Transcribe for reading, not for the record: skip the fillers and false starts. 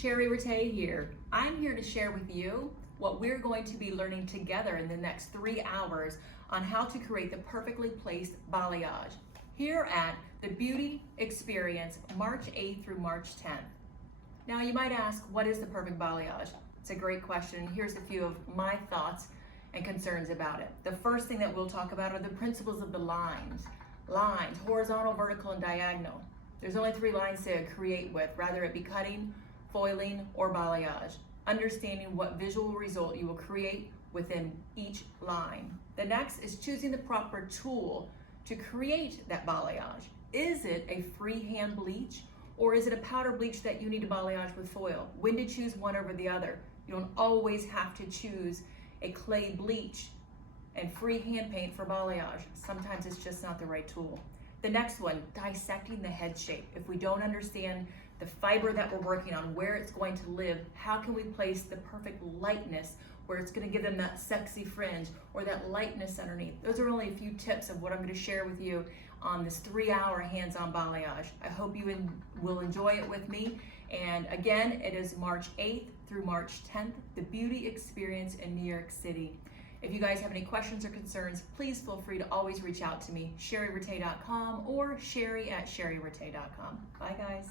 Sherry Ratay here. I'm here to share with you what we're going to be learning together in the next 3 hours on how to create the perfectly placed balayage here at the Beauty Experience March 8th through March 10th. Now you might ask, what is the perfect balayage? It's a great question. Here's a few of my thoughts and concerns about it. The first thing that we'll talk about are the principles of the lines. Lines, horizontal, vertical, and diagonal. There's only 3 lines to create with, rather it be cutting, foiling, or balayage. Understanding what visual result you will create within each line. The next is choosing the proper tool to create that balayage. Is it a freehand bleach or is it a powder bleach that you need to balayage with foil? When to choose one over the other. You don't always have to choose a clay bleach and free hand paint for balayage. Sometimes it's just not the right tool. The next one, dissecting the head shape. If we don't understand the fiber that we're working on, where it's going to live, how can we place the perfect lightness where it's going to give them that sexy fringe or that lightness underneath. Those are only a few tips of what I'm going to share with you on this 3-hour hands-on balayage. I hope you will enjoy it with me. And again, it is March 8th through March 10th, the Beauty Experience in New York City. If you guys have any questions or concerns, please feel free to always reach out to me, sherryratay.com or sherry@sherryratay.com. Bye guys.